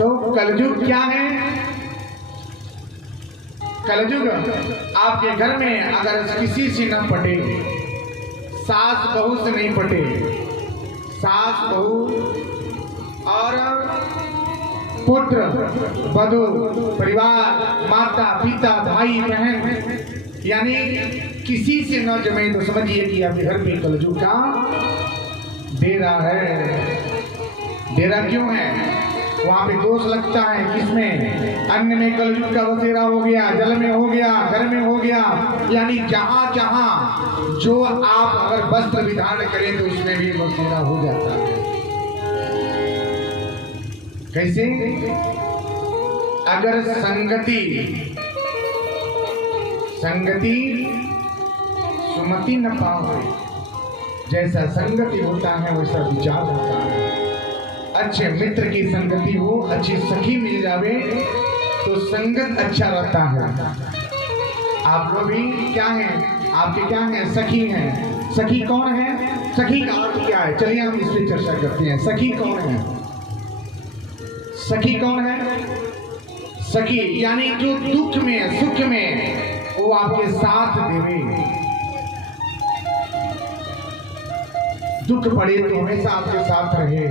तो कलयुग क्या है? कलयुग आपके घर में अगर किसी से न पटे, सास बहू से नहीं पटे, सास बहू और पुत्र वधू परिवार माता पिता भाई बहन यानी किसी से न जमे तो समझिए कि आपके घर पे कलयुग का डेरा है। डेरा क्यों है? वहां पे दोष लगता है किसमें? अन्न में कलयुग का बसेरा हो गया, जल में हो गया, घर में हो गया, यानी जहां जहां जो आप अगर वस्त्र विधान करें तो उसमें भी बसेरा हो जाता है। कैसे? अगर संगति सुमति न पावे, जैसा संगति होता है वैसा विचार होता है। अच्छे मित्र की संगति हो, अच्छी सखी मिल जावे तो संगत अच्छा रहता है। आप लोग भी क्या हैं? आपके क्या हैं? सखी हैं। सखी कौन है? सखी का अर्थ क्या है? चलिए हम इस पर चर्चा करते हैं। सखी कौन है? सखी कौन है? सखी यानी जो दुख में सुख में वो आपके साथ देवे। दुख पड़े तो हमेशा आपके साथ रहे,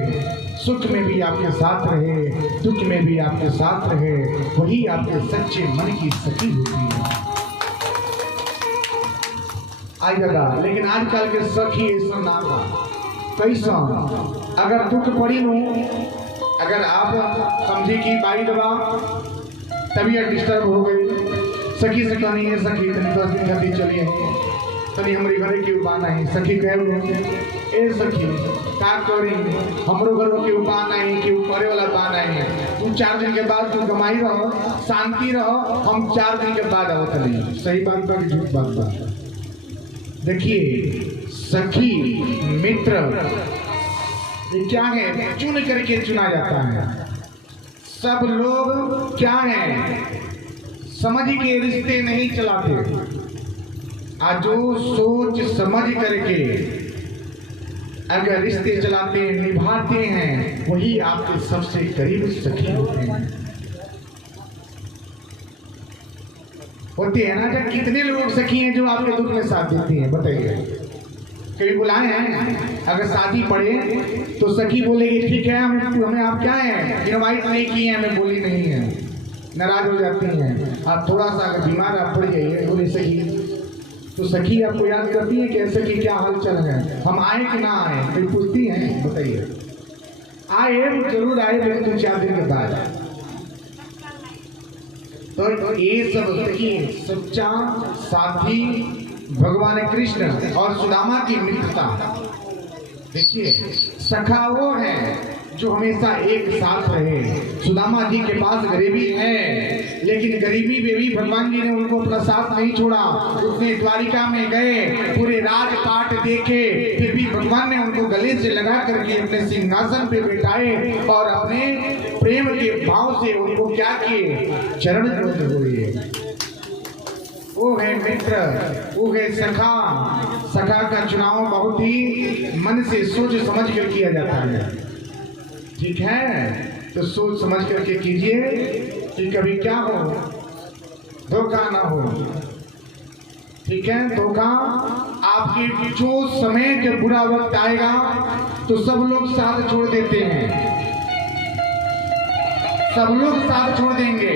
सुख में भी आपके साथ रहे, दुख में भी आपके साथ रहे, वही आपके सच्चे मन की सखी होती है। आई दादा, लेकिन आजकल के सखी ऐसा ना था। कैसा? अगर दुख पड़ी नो, अगर आप समझे कि बाई दबा तबीयत डिस्टर्ब हो गई, सखी से कहनी है सखी तनी 10 दिन जल्दी चलिए तनी हमारी घरे के उपाय नहीं। सखी कहे ए सखी का करी हमरो घरों के उपाय नहीं कि ऊपरे वाला बात नहीं। तू 4 दिन के बाद तू कमाई रहो, शांति रहो, हम 4 दिन के बाद आओ तली। सही बात बा कि झूठ बात बा? देखिए सखी मित्र ये क्या है? चुन करके चुना जाता है। सब लोग क्या है? समझ के रिश्ते नहीं चलाते। आज जो सोच समझ करके अगर रिश्ते चलाते निभाते हैं वही आपके सबसे करीब सखी होते हैं। होती है ना? जब कितने लोग सखी हैं जो आपके दुख में साथ देती हैं? बताइए। कभी बुलाए हैं? अगर शादी पड़े तो सखी बोलेगी ठीक है हमें आप क्या है इनवाइट नहीं किए, हमें बोली नहीं है, नाराज हो जाती हैं। आप थोड़ा सा अगर बीमार आप पड़ जाइए बोले सखी तो सखी आपको याद करती है कि ऐसे की क्या हाल चल है, हम आए कि ना आए? कभी पूछती हैं? बताइए। आए जरूर आए, लेकिन 2-4 दिन के बाद। तो ये सब देखिए सच्चा साथी भगवान कृष्ण और सुदामा की मित्रता। देखिए सखा वो है जो हमेशा एक साथ रहे। सुदामा जी के पास गरीबी है, लेकिन गरीबी में भी भगवान जी ने उनको अपना साथ नहीं छोड़ा। उसने द्वारिका में गए, पूरे राजपाट देखे, फिर भी भगवान ने उनको गले से लगा करके अपने सिंहासन पे बैठाए और अपने प्रेम के भाव से उनको क्या किए? चरण धुले हुए। वो है मित्र, वो है सखा। सखा का चुनाव बहुत ही मन से सोच समझ कर किया जाता है। ठीक है? तो सोच समझ करके कीजिए कि कभी क्या हो, धोखा ना हो। ठीक है? धोखा आपके जो समय के बुरा वक्त आएगा तो सब लोग साथ छोड़ देते हैं, सब लोग साथ छोड़ देंगे।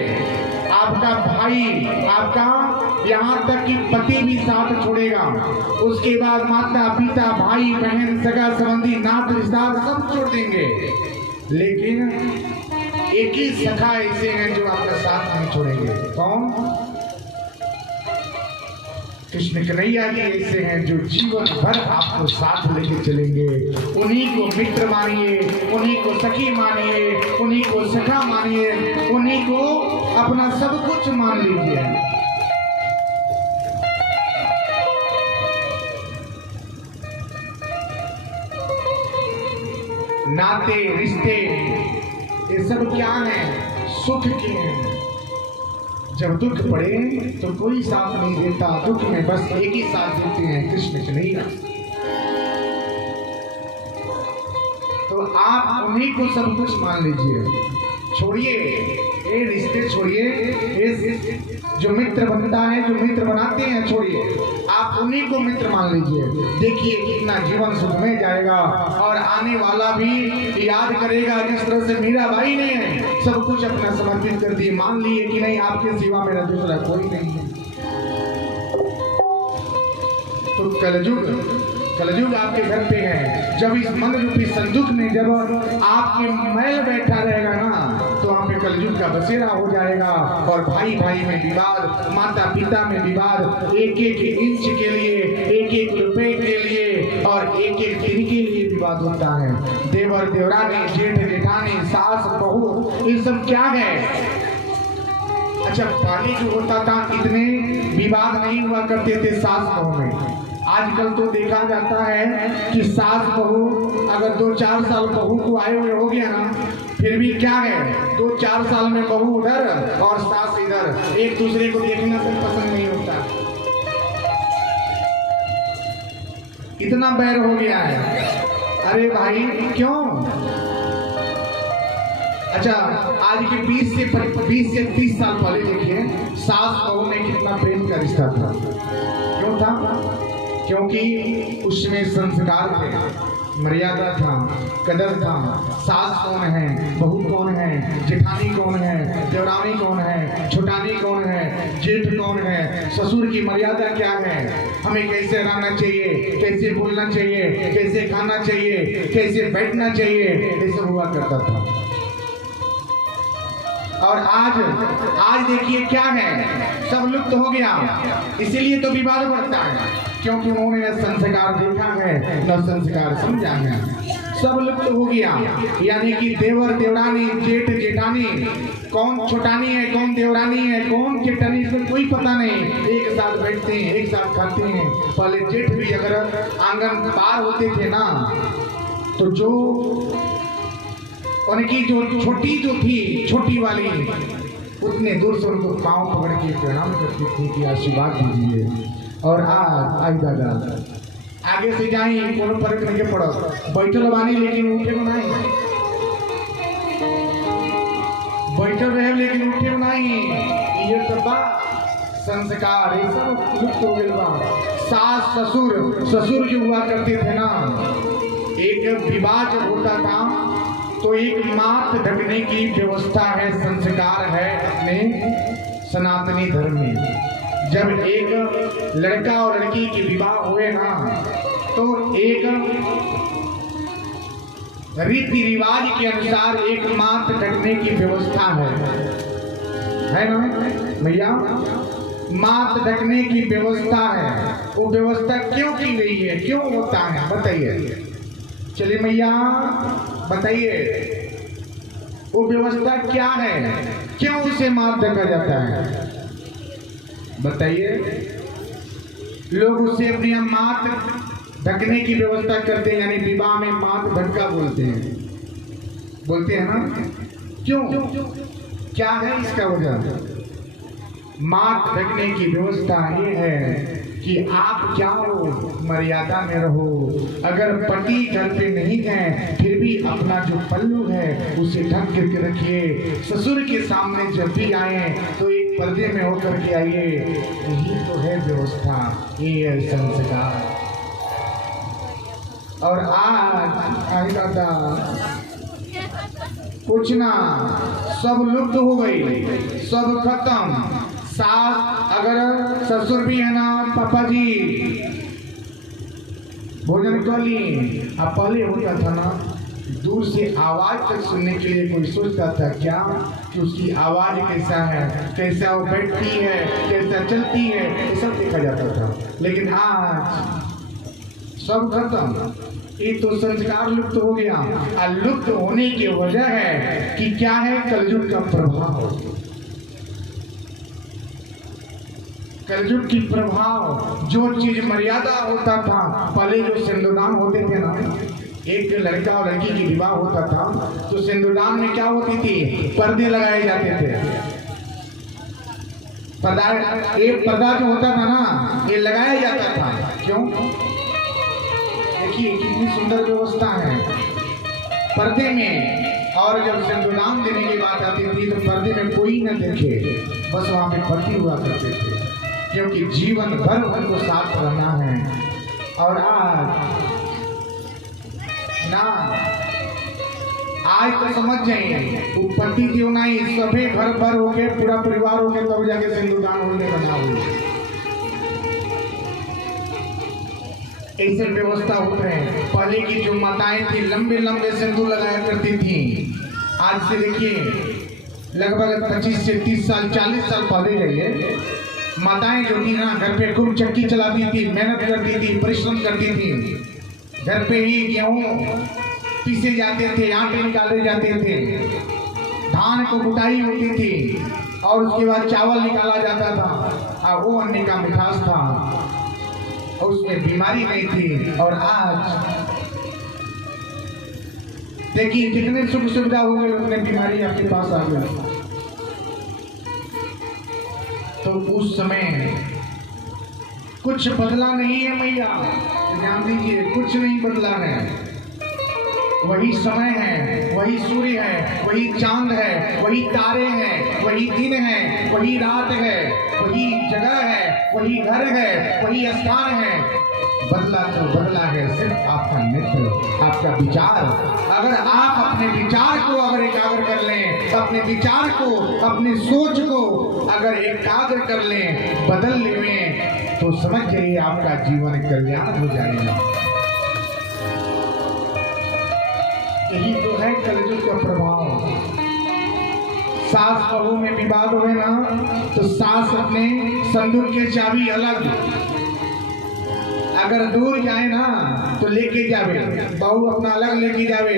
आपका भाई, आपका यहाँ तक कि पति भी साथ छोड़ेगा। उसके बाद माता पिता भाई बहन सगा संबंधी नात रिश्तेदार सब छोड़ देंगे, लेकिन एक ही सखा ऐसे हैं जो आपका साथ नहीं छोड़ेंगे। कौन? कृष्ण कन्हैया जी ऐसे हैं जो जीवन भर आपको साथ लेके चलेंगे। उन्हीं को मित्र मानिए, उन्हीं को सखी मानिए, उन्हीं को सखा मानिए, उन्हीं को अपना सब कुछ मान लीजिए। नाते रिश्ते ये सब क्या है? सुख के हैं। जब दुख पड़े तो कोई साथ नहीं देता, दुख में बस एक ही साथ देते हैं, कृष्ण कन्हैया। तो आप उन्हीं को सब कुछ मान लीजिए। छोड़िए, ये रिश्ते छोड़िए, ये जो मित्र बनता है, जो मित्र बनाते हैं छोड़िए, आप उन्हीं को मित्र मान लीजिए। देखिए कितना जीवन सुख में जाएगा और आने वाला भी याद करेगा जिस तरह से मीराबाई ने सब कुछ अपना समर्पित कर दिए, मान लिए कि नहीं आपके सिवा मेरा दूसरा कोई नहीं है। तो कलयुग आपके घर पे है। जब इस मन रूपी संदूक में जब आपके मैल बैठा रहेगा ना, तो वहाँ पे कलयुग का बसेरा हो जाएगा और भाई भाई में विवाद, माता पिता में विवाद, एक एक इंच के लिए, एक एक रुपए के लिए और एक एक दिन के लिए विवाद होता है। देवर देवरानी, जेठ जेठानी, सास बहू, ये सब क्या है? अच्छा, पहले जो होता था इतने विवाद नहीं हुआ करते थे सास बहू में। आजकल तो देखा जाता है कि सास बहू अगर 2-4 साल बहू को आए हुए हो गया ना, फिर भी क्या है, 2-4 साल में बहू उधर और सास इधर, एक दूसरे को देखना भी पसंद नहीं होता, इतना बैर हो गया है। अरे भाई क्यों? अच्छा, आज के 20 से 30 साल पहले देखिए सास बहू में कितना प्रेम का रिश्ता था। क्यों था? क्योंकि उसमें संस्कार थे, मर्यादा था, कदर था। सास कौन है, बहू कौन है, जेठानी कौन है, देवरानी कौन है, छोटानी कौन है, जेठ कौन है, ससुर की मर्यादा क्या है, हमें कैसे रहना चाहिए, कैसे बोलना चाहिए, कैसे खाना चाहिए, कैसे बैठना चाहिए, ये सब हुआ करता था। और आज देखिए क्या है, सब लुप्त हो गया। इसीलिए तो विवाद बढ़ता है, क्योंकि उन्होंने न संस्कार देखा है न संस्कार समझा है, सब लुप्त हो गया। यानी कि देवर देवरानी, जेठ जेठानी, कौन छोटानी है, कौन देवरानी है, कौन जेठानी, इसमें कोई पता नहीं। एक साथ बैठते हैं, एक साथ खाते हैं। पहले जेठ भी अगर आंगन पार होते थे ना, तो जो उनकी जो छोटी वाली, उतने दूर से उनको पाँव पकड़ के प्रणाम करती थी कि आशीर्वाद दीजिए। और आज दादा आगे से जाए कोनो फर्क नहीं पड़ो, बैठल बानी लेकिन उठे नहीं, बैठल रहे लेकिन उठे नहीं, ये सब संस्कार ये सब लुप्त हो गया। सास ससुर जो हुआ करते थे ना, एक विवाह जब होता था तो एक माथ ढकने की व्यवस्था है, संस्कार है अपने सनातनी धर्म में। जब एक लड़का और लड़की की विवाह हुए ना, तो एक रीति रिवाज के अनुसार एक माथ ढकने की व्यवस्था है ना भैया? माथ ढकने की व्यवस्था है। वो व्यवस्था क्यों की गई है, क्यों होता है बताइए? चलिए मैया बताइए, वो व्यवस्था क्या है, क्यों उसे माथ ढका जाता है बताइए? लोग उससे अपनी माथ ढकने की व्यवस्था करते हैं, यानी विवाह में माथ ढका बोलते हैं ना? क्यों, क्या है इसका वजह? माथ ढकने की व्यवस्था ये है कि आप क्या हो, मर्यादा में रहो। अगर पति घर पे नहीं है फिर भी अपना जो पल्लू है उसे ढक के रखिए। ससुर के सामने जब भी आए तो एक पर्दे में होकर के आइए। यही तो है व्यवस्था, ये है संस्कार। और आज दादा कुछ ना, सब लुप्त हो गई, सब खत्म। सास अगर ससुर भी है ना, पापा जी भोजन कर ली। अब पहले होता था ना, दूर से आवाज तक सुनने के लिए कोई सोचता था क्या कि उसकी आवाज कैसा है, कैसा वो बैठती है, कैसा चलती है, ये सब देखा जाता था। लेकिन आज सब खत्म, ये तो संस्कार लुप्त हो गया। और लुप्त होने की वजह है कि क्या है, कलयुग का प्रभाव। कलयुग की प्रभाव, जो चीज मर्यादा होता था, पहले जो सिंदूरदान होते थे ना, एक लड़का और लड़की की विवाह होता था तो सिंदूरदान में क्या होती थी, पर्दे लगाए जाते थे। एक पर्दा जो होता था ना, ये लगाया जाता था। क्यों? देखिए कितनी सुंदर व्यवस्था है। पर्दे में और जब सिंदूरदान देने की बात आती थी तो पर्दे में कोई न देखे, बस वहां पे पति हुआ करते थे, क्योंकि जीवन भर उनको साथ रहना है। और आज तो समझ जाइए, वो पति क्यों नहीं, सभी घर भर हो गए, पूरा परिवार हो गया, तब जाके सिंदूरदान होने बना हुई। ऐसे व्यवस्था हो रहे हैं। पहले की जो माताएं थी लंबे लंबे सिंदूर लगाया करती थी। आज से देखिए लगभग 25 से 30 साल 40 साल पहले जाइए, माताएं जो थी ना घर पे खूब चक्की चलाती थी, मेहनत करती थी, परिश्रम करती थी। घर पे ही गेहूं पीसे जाते थे, आटे निकाले जाते थे, धान को कुटाई होती थी और उसके बाद चावल निकाला जाता था। और वो अन्न का मिठास था और उसमें बीमारी नहीं थी। और आज देखिए कितने सुख सुविधा हो गए, उतने बीमारी आपके पास आ गई। तो उस समय कुछ बदला नहीं है मैया, ध्यान दीजिए, कुछ नहीं बदला है। वही समय है, वही सूर्य है, वही चांद है, वही तारे हैं, वही दिन है, वही रात है, वही जगह है, वही घर है, वही स्थान है। बदला तो बदला है सिर्फ आपका नेत्र, आपका विचार। अगर आप अपने विचार को अगर एकाग्र कर लें, अपने विचार को, अपने सोच को अगर एकाग्र कर लें, बदल लें, तो समझ जाइए आपका जीवन कल्याण हो जाएगा। यही तो है कलयुग का प्रभाव। सास बहू में विवाद हुए ना तो सास अपने संदूक की चाबी अलग, अगर दूर जाए ना तो लेके जावे, बहू अपना अलग लेके जावे।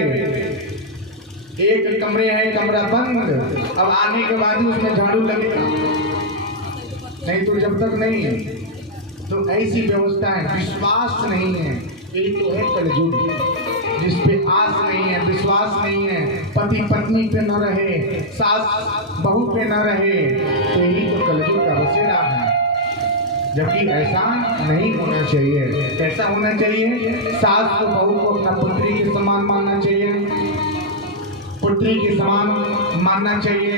एक कमरे है, कमरा बंद, अब आने के बाद ही उसमें झाड़ू लगेगा, नहीं तो जब तक नहीं। तो ऐसी व्यवस्था है, विश्वास नहीं है। यही तो है कलयुग, जिसपे आस नहीं है, विश्वास नहीं है, पति पत्नी पे न रहे, सास बहू पे न रहे, तो यही तो कलयुग का बसेरा है। जबकि ऐसा नहीं होना चाहिए। कैसा होना चाहिए? सास को बहू को अपना पुत्री के समान मानना चाहिए, पुत्री के समान मानना चाहिए,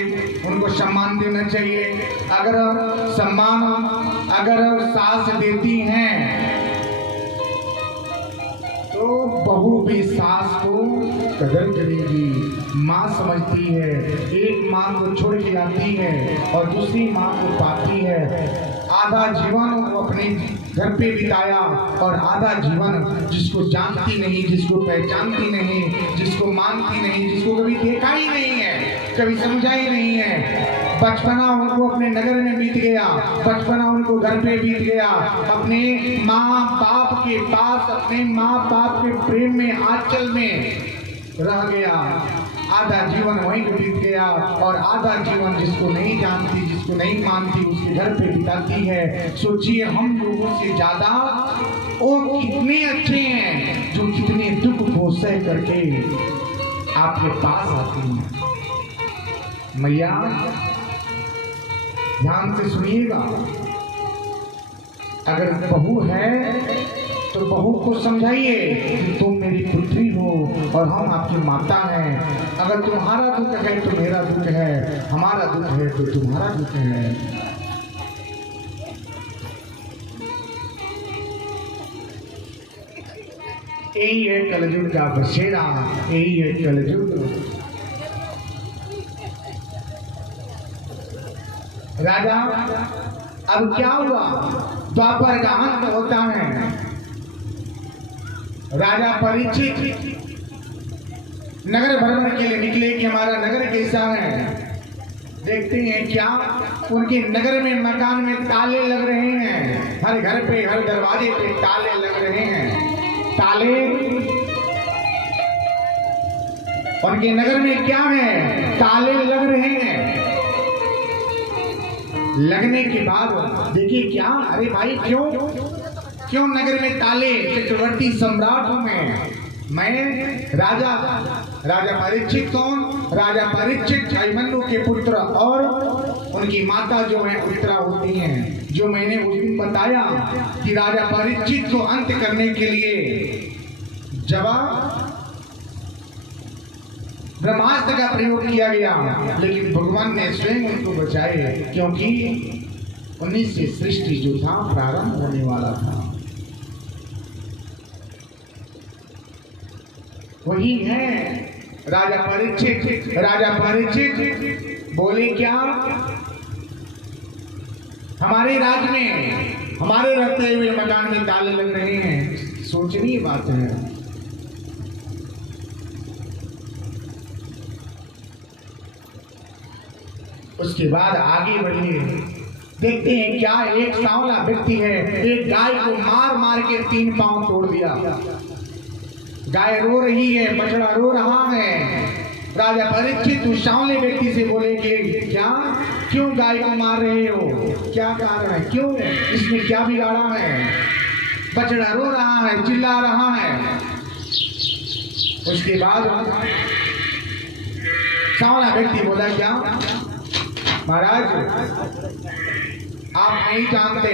उनको सम्मान देना चाहिए। अगर सम्मान अगर सास देती हैं तो बहू भी सास को कदर करेगी। माँ समझती है, एक माँ को छोड़ के आती है और दूसरी माँ को पाती है। आधा जीवन वो अपने घर पे बिताया और आधा जीवन जिसको जानती नहीं, जिसको पहचानती नहीं, जिसको मानती नहीं, जिसको कभी देखा ही नहीं है, कभी समझा ही नहीं है। बचपना उनको अपने नगर में बीत गया, बचपना उनको घर पे बीत गया, अपने माँ बाप के पास, अपने माँ बाप के प्रेम में, आंचल में रह गया। आधा जीवन वहीं पे बीत गया और आधा जीवन जिसको नहीं जानती, जिसको नहीं मानती, उसके घर पे बिताती है। सोचिए हम लोगों से ज्यादा वो कितने अच्छे हैं जो कितने दुख को सह करके आपके पास आते हैं। मैया ध्यान से सुनिएगा, अगर बहू है तो बहू को समझाइए कि तुम मेरी पुत्री हो और हम आपकी माता हैं। अगर तुम्हारा दुख है तो मेरा दुख है, हमारा दुख है तो तुम्हारा दुख है। यही है कलयुग का बसेरा, यही है कलयुग। राजा अब क्या हुआ? द्वापर का अंत होता है। राजा परीक्षित नगर भ्रमण के लिए निकले कि हमारा नगर कैसा है। देखते हैं क्या उनके नगर में मकान में ताले लग रहे हैं, हर घर पे, हर दरवाजे पे ताले लग रहे हैं। ताले उनके नगर में क्या है? ताले लग रहे हैं। लगने के बाद देखिए क्या, अरे भाई क्यों नगर में ताले? चक्रवर्ती सम्राट हूं मैं राजा परीक्षित। कौन? राजा परीक्षित अभिमन्यु के पुत्र और उनकी माता जो है उत्तरा होती हैं। जो मैंने उस दिन बताया कि राजा परीक्षित को अंत करने के लिए जब ब्रह्मास्त्र का प्रयोग किया गया, लेकिन भगवान ने स्वयं उनको बचाए, क्योंकि उन्हीं से सृष्टि जो था प्रारंभ होने वाला था। वही है राजा परीक्षित। राजा परीक्षित बोले क्या, हमारे राज्य में हमारे रहते हुए मकान में ताले लग रहे हैं, सोचनीय बात है। उसके बाद आगे बढ़िए, देखते हैं क्या एक सांवला व्यक्ति है, एक गाय को मार मार के 3 पांव तोड़ दिया। गाय रो रही है, बछड़ा रो रहा है। राजा परीक्षित उस सांवले व्यक्ति से बोले कि क्या, क्यों गाय को मार रहे हो, क्या कारण है, क्यों, इसमें क्या बिगाड़ा है? बछड़ा रो रहा है, चिल्ला रहा है। उसके बाद सांवला व्यक्ति बोला क्या, महाराज आप नहीं जानते,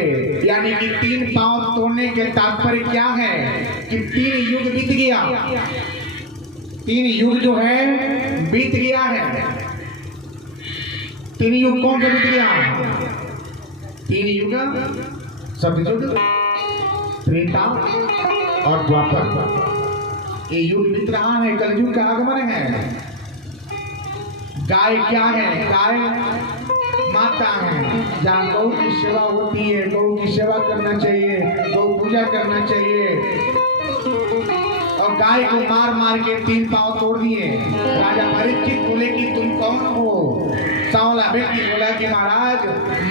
यानी कि 3 पांव तोड़ने के तात्पर्य क्या है कि 3 युग बीत गया, 3 युग जो है बीत गया है। 3 युग कौन सा बीत गया? 3 युग, सतयुग, त्रेता और द्वापर, ये युग बीत रहा है। कलयुग का आगमन है। गाय क्या है? गाय माता है, जहाँ गौ की सेवा होती है, गौ की सेवा करना चाहिए, गौ पूजा करना चाहिए। और गाय को मार मार के 3 पांव तोड़ दिए। राजा परीक्षित बोले कि तुम कौन हो? सांवला व्यक्ति बोला कि महाराज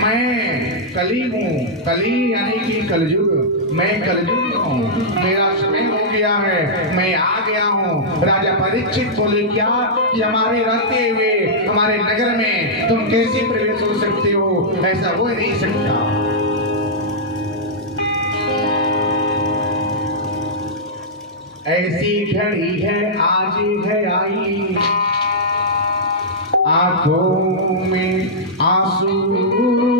मैं कली हूँ। कली यानी कि कलयुग, मैं कलयुग हूँ, मेरा समय हो गया है, मैं आ गया हूँ। राजा परीक्षित बोले क्या कि हमारे रहते हुए हमारे नगर में तुम कैसे प्रवेश हो सकते हो? ऐसा हो नहीं सकता। ऐसी घड़ी है आज है आई, आंखों में आंसू